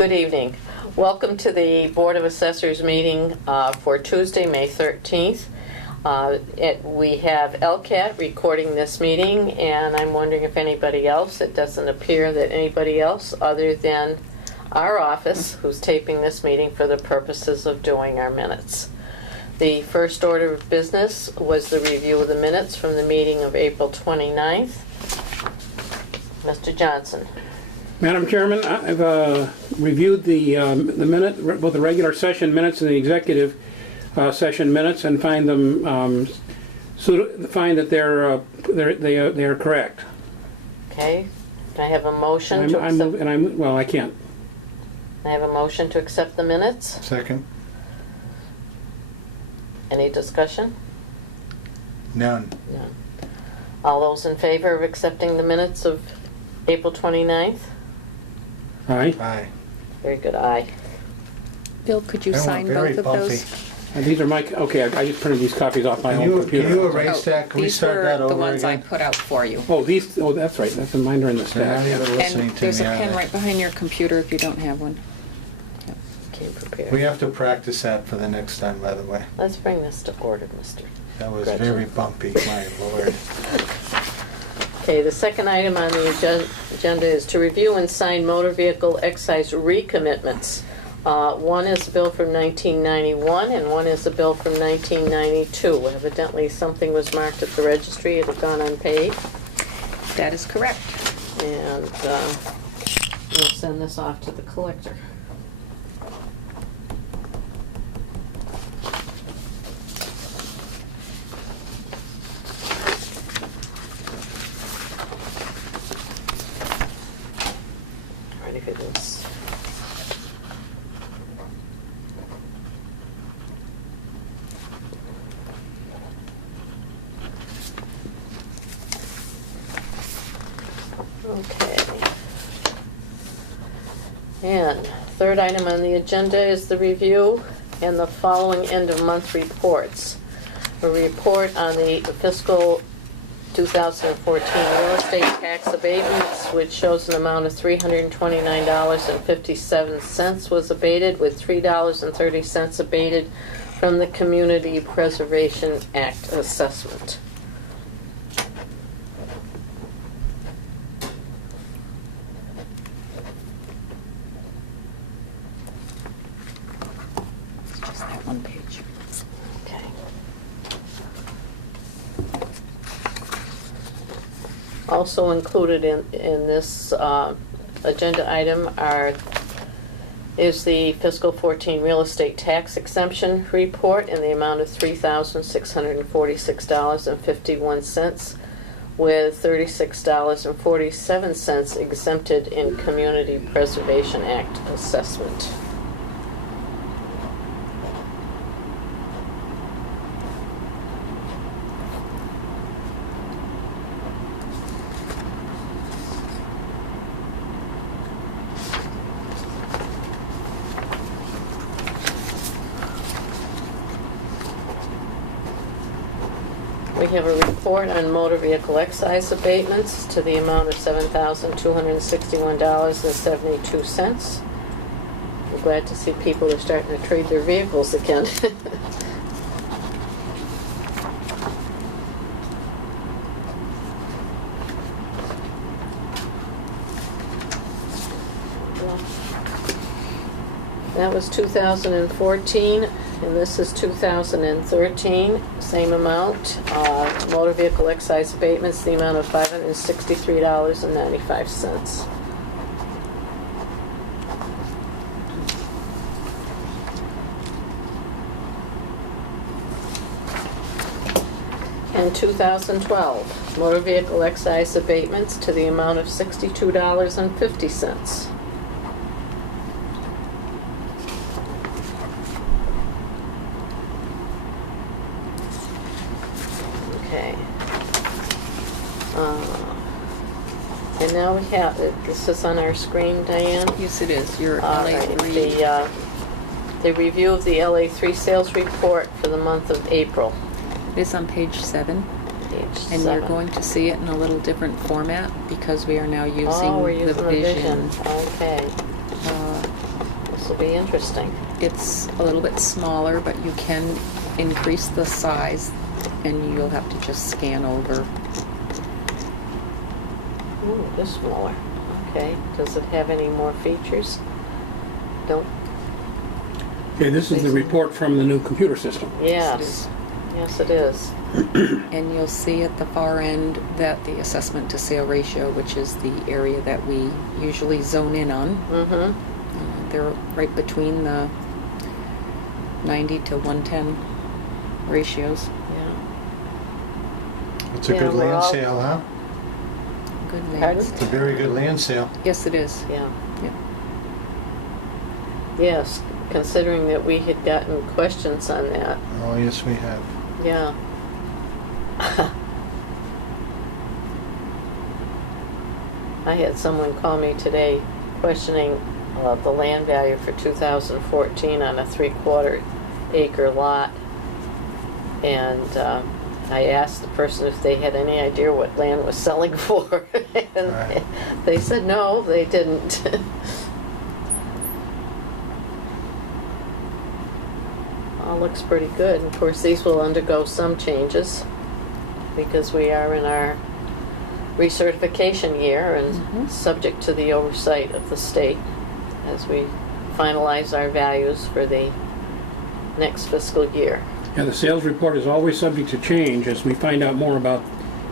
Good evening. Welcome to the Board of Assessors meeting for Tuesday, May 13th. We have LCAT recording this meeting, and I'm wondering if anybody else, it doesn't appear that anybody else other than our office who's taping this meeting for the purposes of doing our minutes. The first order of business was the review of the minutes from the meeting of April 29th. Mr. Johnson. Madam Chairman, I've reviewed the minute, both the regular session minutes and the executive session minutes, and find them find that they are correct. Okay. Can I have a motion to accept? Well, I can't. I have a motion to accept the minutes. Second. Any discussion? None. None. All those in favor of accepting the minutes of April 29th? Aye. Aye. Very good, aye. Bill, could you sign both of those? These are my, okay, I just printed these copies off my own computer. Can you erase that? Can we start that over again? These were the ones I put out for you. Oh, that's right, that's mine are in the They're not stack. even listening And to there's a me, are pen they? right behind your computer if you don't have one. Came prepared. We have to practice that for the next time, by the way. Let's bring this to order, Mr. That was Gretchen. very bumpy, my lord. Okay, the second item on the agenda is to review and sign motor vehicle excise recommitments. One is a bill from 1991 and one is a bill from 1992. Evidently something was marked at the registry, it had gone unpaid, That is correct. and we'll send this off to the collector. Ready for this? Okay. And third item on the agenda is the review and the following end-of-month reports. A report on the fiscal 2014 real estate tax abatements, which shows an amount of $329.57 was abated, with $3.30 abated from the Community Preservation Act assessment. It's just that one page. Okay. Also included in this agenda item is the fiscal 14 real estate tax exemption report in the amount of $3,646.51, with $36.47 exempted in Community Preservation Act assessment. We have a report on motor vehicle excise abatements to the amount of $7,261.72. I'm glad to see people are starting to trade their vehicles again. That was 2014, and this is 2013, same amount. Motor vehicle excise abatements, the amount of $563.95. In 2012, motor vehicle excise abatements to the amount of $62.50. Okay. And now we have, this is on our screen, Diane? Yes, it is. Your All LA right, 3. the review of the LA3 sales report for the month of April. It is on page 7. Page And 7. you're going to see it in a little different format because we are now using Oh, we're the using the vision. Okay. will be interesting. It's a little bit smaller, but you can increase the size and you'll have to just scan over. Ooh, it is smaller. Okay. Does it have any more features? Don't. Okay, this is the report from the new computer system. Yes. Yes, it is. And you'll see at the far end that the assessment to sale ratio, which is the area that we usually zone in on, Mm-hmm. they're right between the 90 to 110 ratios. Yeah. It's a Yeah, good we're land all- sale, huh? Good Pardon? lands. It's a very good land sale. Yes, it is. Yeah. Yeah. Yes, considering that we had gotten questions on that. Oh, yes, we have. Yeah. I had someone call me today questioning the land value for 2014 on a 3/4 acre lot. And I asked the person if they had any idea what land was selling for. And Right. they said no, they didn't. All looks pretty good. Of course, these will undergo some changes because we are in our recertification year and Mhm. subject to the oversight of the state as we finalize our values for the next fiscal year. Yeah, the sales report is always subject to change as we find out more about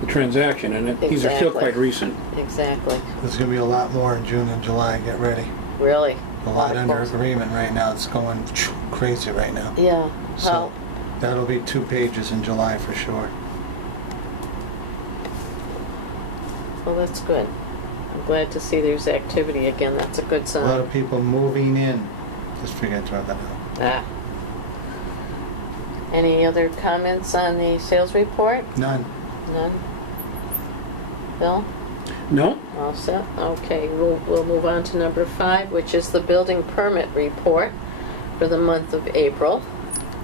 the transaction, and these are still Exactly. quite recent. Exactly. There's gonna be a lot more in June and July. Get ready. Really. A lot of under calls. agreement right now. It's going crazy right now. Yeah. So Well, that'll be 2 pages in July for sure. well, that's good. I'm glad to see there's activity again. That's a good A lot sign. of people moving in. Just forget to throw that out. Ah. Any other comments on the sales report? None. None? Bill? No? All set? Okay, we'll move on to number 5, which is the building permit report for the month of April.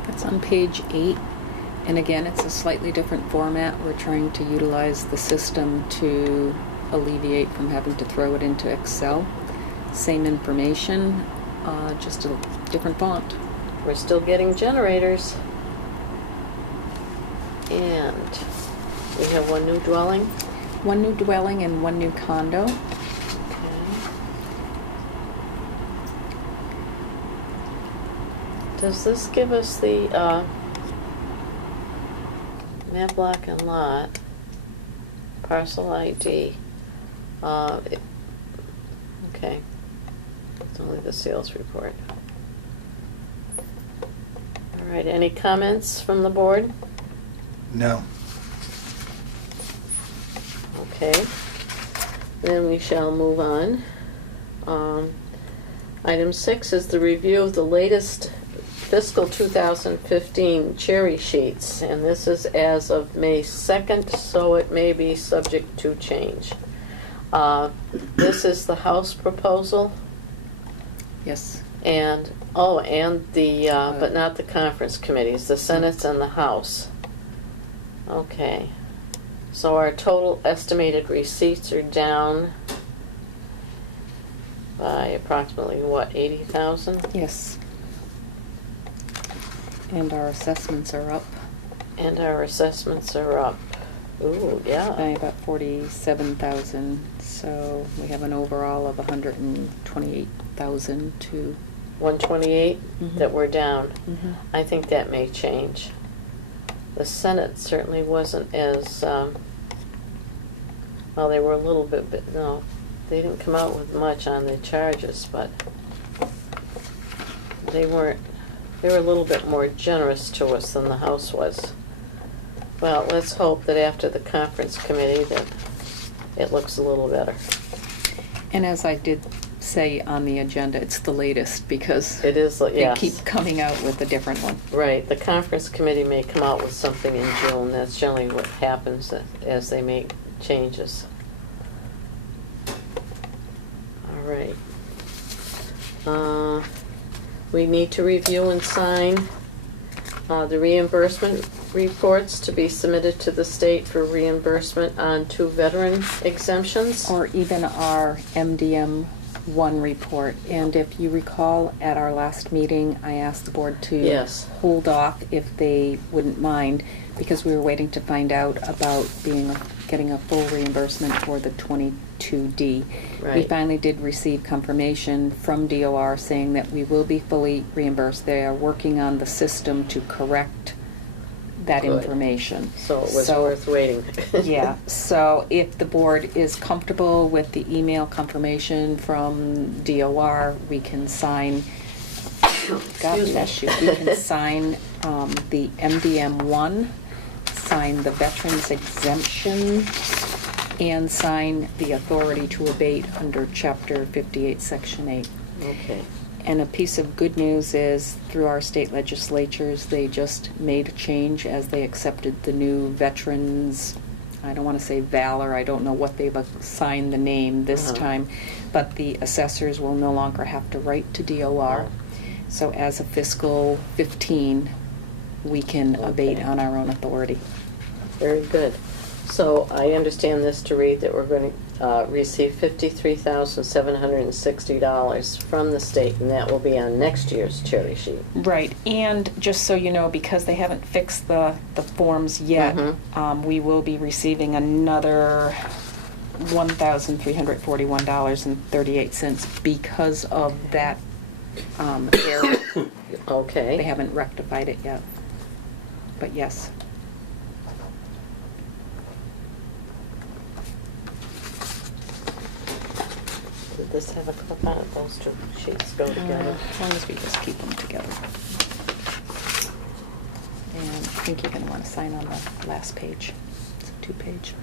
It's on page 8, and again, it's a slightly different format. We're trying to utilize the system to alleviate from having to throw it into Excel. Same information, just a different font. We're still getting generators. And we have one new dwelling. One new dwelling and one new condo. Okay. Does this give us the map, block, and lot, parcel ID? Okay. It's only the sales report. All right, any comments from the board? No. Okay, then we shall move on. Item 6 is the review of the latest fiscal 2015 cherry sheets, and this is as of May 2nd, so it may be subject to change. This is the House proposal, Yes. and the, but not the conference committees, the Senate's and the House. Okay. So our total estimated receipts are down by approximately, what, 80,000? Yes. And our assessments are up And our assessments are up. Ooh, by yeah. about 47,000, so we have an overall of 128,000 to. 128 Mhm. that we're down. Mhm. I think that may change. The Senate certainly wasn't as, well, they were a little bit, no, they didn't come out with much on the charges, but they were a little bit more generous to us than the House was. Well, let's hope that after the conference committee that it looks a little better. And as I did say on the agenda, it's the latest because It is, they yes. keep coming out with a different one. Right, the conference committee may come out with something in June. That's generally what happens as they make changes. All right. We need to review and sign the reimbursement reports to be submitted to the state for reimbursement on 2 veteran exemptions. Or even our MDM one report. And if you recall, at our last meeting, I asked the board to Yes. hold off if they wouldn't mind, because we were waiting to find out about getting a full reimbursement for the 22D. We Right. finally did receive confirmation from DOR saying that we will be fully reimbursed. They are working on the system to correct that Good. information. So it was worth waiting. Yeah, so if the board is comfortable with the email confirmation from DOR, we can sign, God Excuse me. bless you, we can sign the MDM-1, sign the veterans exemption, and sign the authority to abate under Chapter 58, Section 8. Okay. And a piece of good news is, through our state legislatures, they just made a change as they accepted the new veterans, I don't want to say valor, I don't know what they've assigned the name this Uh-huh. time, but the assessors will no longer have to write to DOR. Oh. So as of fiscal 15, we can abate Okay. on our own authority. Very good. So I understand this to read that we're going to receive $53,760 from the state, and that will be on next year's cherry sheet. Right, and just so you know, because they haven't fixed the forms yet, Mhm. We will be receiving another $1,341.38 because of that error. Okay. They haven't rectified it yet, but yes. Did this have a clip on it? Those two sheets go together. As long as we just keep them together. And I think you're going to want to sign on the last page. It's a 2-page.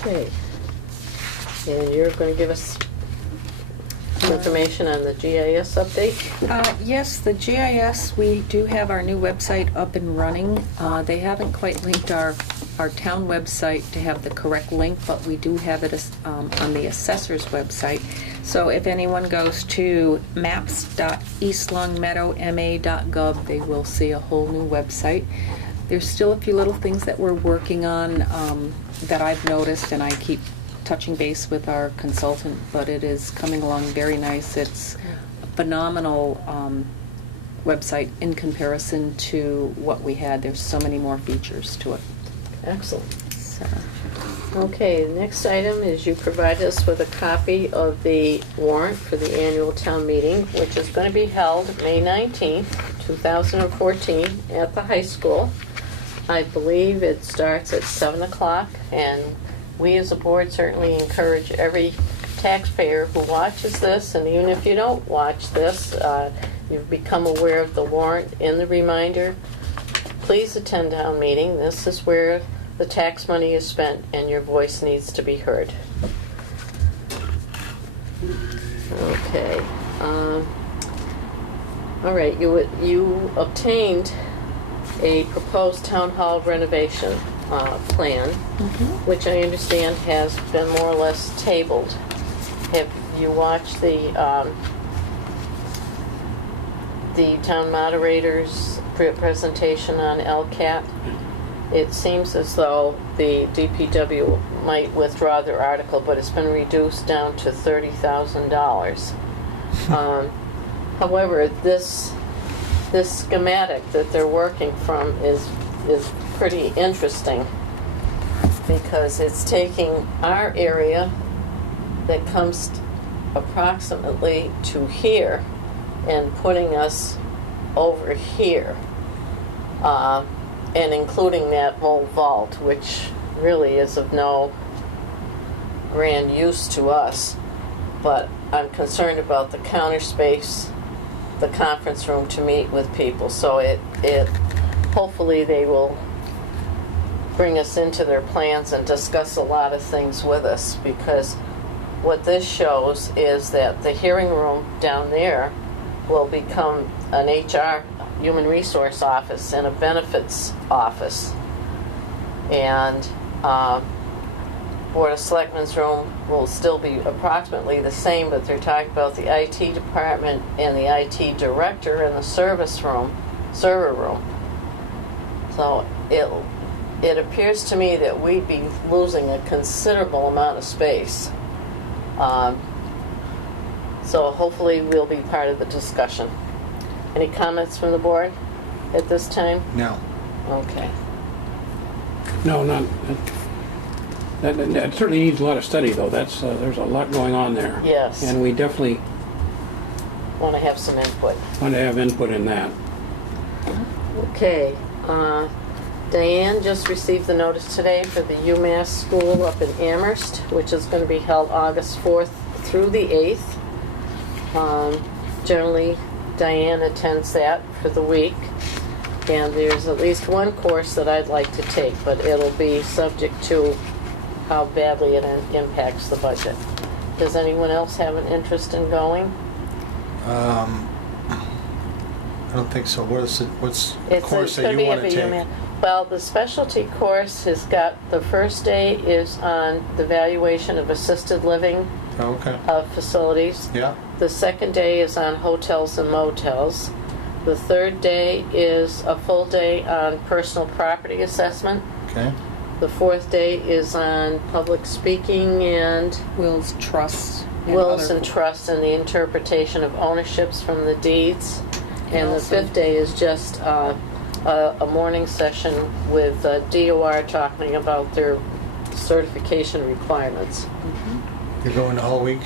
Okay. And you're going to give us some information on the GIS update? Yes, the GIS, we do have our new website up and running. They haven't quite linked our town website to have the correct link, but we do have it on the Assessors website. So if anyone goes to maps.eastlongmeadowma.gov, they will see a whole new website. There's still a few little things that we're working on that I've noticed, and I keep touching base with our consultant, but it is coming along very nice. It's a phenomenal website in comparison to what we had. There's so many more features to it. Excellent. So, Okay, the next item is you provide us with a copy of the warrant for the annual town meeting, which is going to be held May 19th, 2014 at the high school. I believe it starts at 7 o'clock, and we as a board certainly encourage every taxpayer who watches this, and even if you don't watch this, you've become aware of the warrant in the reminder, please attend town meeting. This is where the tax money is spent, and your voice needs to be heard. Okay. All right, you obtained a proposed town hall renovation plan, which I understand has been more or less tabled. Have you watched the town moderator's presentation on LCAT? It seems as though the DPW might withdraw their article, but it's been reduced down to $30,000. However, this schematic that they're working from is pretty interesting, because it's taking our area that comes approximately to here and putting us over here, and including that whole vault, which really is of no grand use to us. But I'm concerned about the counter space, the conference room to meet with people. So it hopefully they will bring us into their plans and discuss a lot of things with us, because what this shows is that the hearing room down there will become an HR, human resource office, and a benefits office. And Board of Selectmen's room will still be approximately the same, but they're talking about the IT department and the IT director in the server room. So it appears to me that we'd be losing a considerable amount of space. So hopefully we'll be part of the discussion. Any comments from the board at this time? No. Okay. No, not, that certainly needs a lot of study, though. That's, there's a lot going on there. Yes. And we definitely Want to have some input. want to have input in that. Okay. Diane just received the notice today for the UMass School up in Amherst, which is going to be held August 4th through the 8th. Generally, Diane attends that for the week. And there's at least one course that I'd like to take, but it'll be subject to how badly it impacts the budget. Does anyone else have an interest in going? I don't think so. What's the course that gonna you be want at to the take? UMass. Well, the specialty course has got, the first day is on the valuation of assisted living Oh, okay. facilities. Yeah. The second day is on hotels and motels. The third day is a full day on personal property assessment. Okay. The fourth day is on public speaking and Wills, trusts. wills other- and trusts and the interpretation of ownerships from the deeds. And the also- fifth day is just a morning session with DOR talking about their certification requirements. You're going the whole week?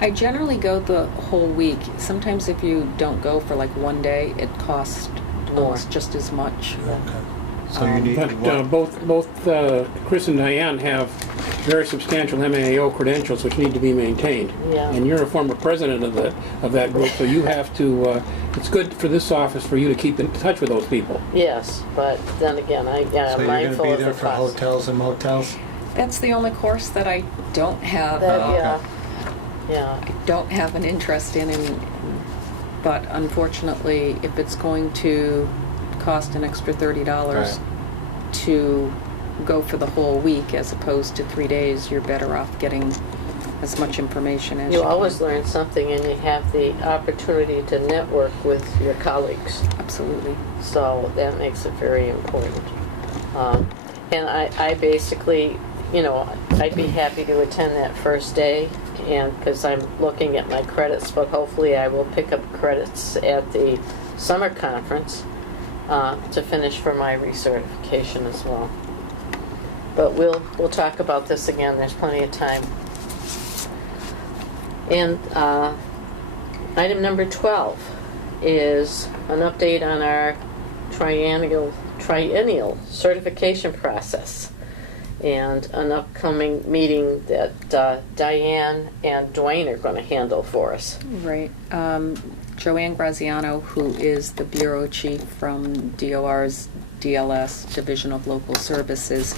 I generally go the whole week. Sometimes if you don't go for like one day, it costs More. almost just as much. Okay. So you need But what? both Chris and Diane have very substantial MAO credentials which need to be maintained. Yeah. And you're a former president of that group, so you have to, it's good for this office for you to keep in touch with those people. Yes, but then again, So I'm you're going to mindful be of the there for cost. hotels and motels? That's the only course that I don't have. That- yeah. I don't have an interest in, but unfortunately, if it's going to cost an extra $30 to go for the whole week as opposed to 3 days, you're better off getting as much information as you You can. always learn something and you have the opportunity to network with your colleagues. Absolutely. So that makes it very important. And I basically, I'd be happy to attend that first day, and because I'm looking at my credits, but hopefully I will pick up credits at the summer conference to finish for my recertification as well. But we'll talk about this again. There's plenty of time. And item number 12 is an update on our triennial certification process and an upcoming meeting that Diane and Dwayne are going to handle for us. Right. Joanne Graziano, who is the bureau chief from DOR's DLS, Division of Local Services,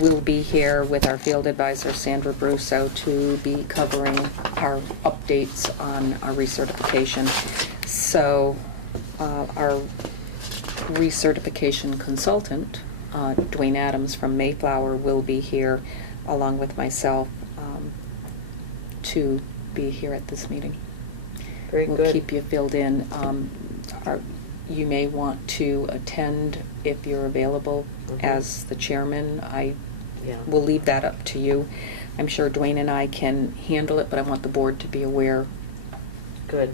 will be here with our field advisor, Sandra Brusso, to be covering our updates on our recertification. So our recertification consultant, Dwayne Adams from Mayflower, will be here along with myself to be here at this meeting. Very We'll good. keep you filled in. You may want to attend if you're available as the chairman. I Yeah. will leave that up to you. I'm sure Dwayne and I can handle it, but I want the board to be aware. Good.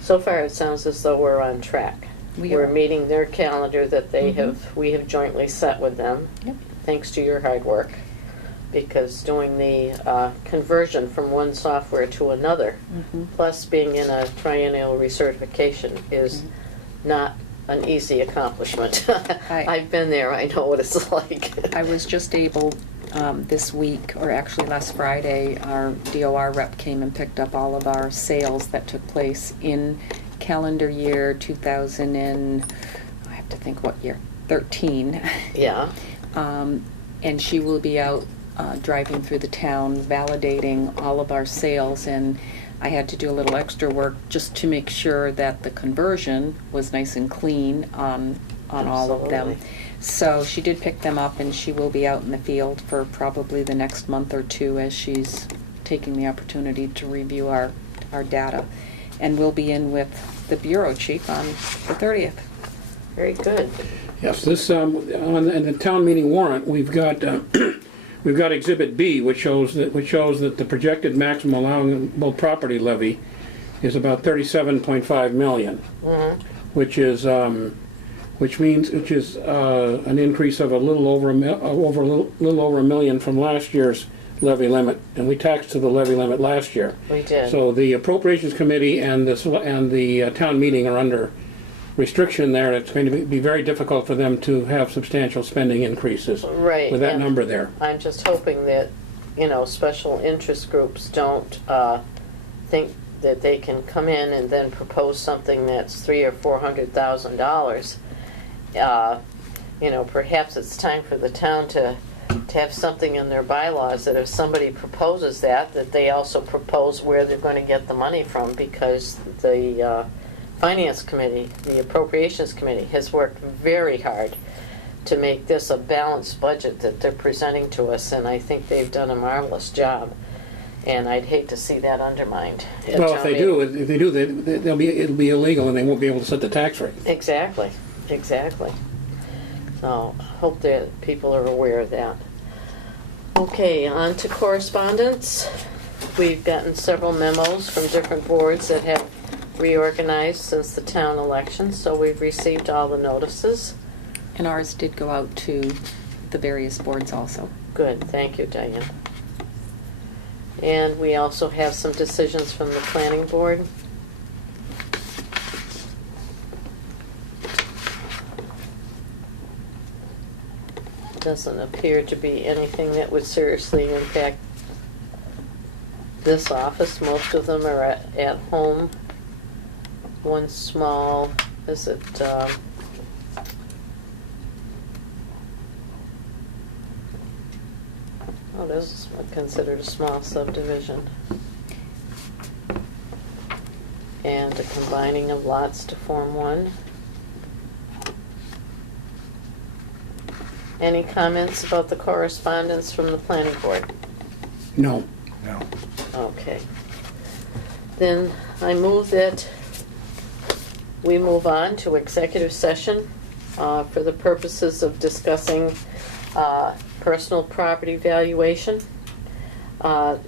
So far, it sounds as though we're on track. We're meeting their calendar that we have jointly set with them. Yep. Thanks to your hard work, because doing the conversion from one software to another, plus being in a triennial recertification, is not an easy accomplishment. I've been there. I know what it's like. I was just able this week, or actually last Friday, our DOR rep came and picked up all of our sales that took place in calendar year 2000 and, I have to think what year, 13. Yeah. And she will be out driving through the town, validating all of our sales, and I had to do a little extra work just to make sure that the conversion was nice and clean on all of them. Absolutely. So she did pick them up, and she will be out in the field for probably the next month or two as she's taking the opportunity to review our data. And we'll be in with the bureau chief on the 30th. Very good. Yes, this, in the town meeting warrant, we've got Exhibit B, which shows that the projected maximum allowable property levy is about 37.5 million, which is an increase of a little over a million from last year's levy limit, and we taxed to the levy limit last year. We did. So the Appropriations Committee and the town meeting are under restriction there. It's going to be very difficult for them to have substantial spending increases Right. with that and number there. I'm just hoping that, special interest groups don't think that they can come in and then propose something that's $300,000 or $400,000. Perhaps it's time for the town to have something in their bylaws that if somebody proposes that they also propose where they're going to get the money from, because the Finance Committee, the Appropriations Committee, has worked very hard to make this a balanced budget that they're presenting to us, and I think they've done a marvelous job. And I'd hate to see that undermined. at Well, town if they meeting. do, it'll be illegal, and they won't be able to set the tax rate. Exactly. So, hope that people are aware of that. Okay, on to correspondence. We've gotten several memos from different boards that have reorganized since the town election, so we've received all the notices. And ours did go out to the various boards also. Good, thank you, Diane. And we also have some decisions from the planning board. Doesn't appear to be anything that would seriously impact this office. Most of them are at home. One small, is it, this is considered a small subdivision. And a combining of lots to form one. Any comments about the correspondence from the planning board? No. No. Okay. Then I move that we move on to executive session for the purposes of discussing personal property valuation, a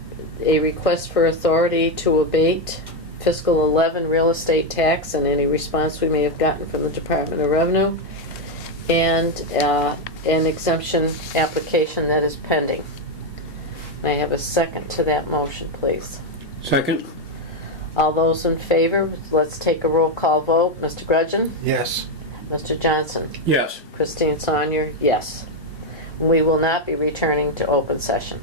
request for authority to abate fiscal 11 real estate tax and any response we may have gotten from the Department of Revenue, and an exemption application that is pending. May I have a second to that motion, please? Second? All those in favor, let's take a roll call vote. Mr. Grudgeon? Yes. Mr. Johnson? Yes. Christine Saunier? Yes. We will not be returning to open session.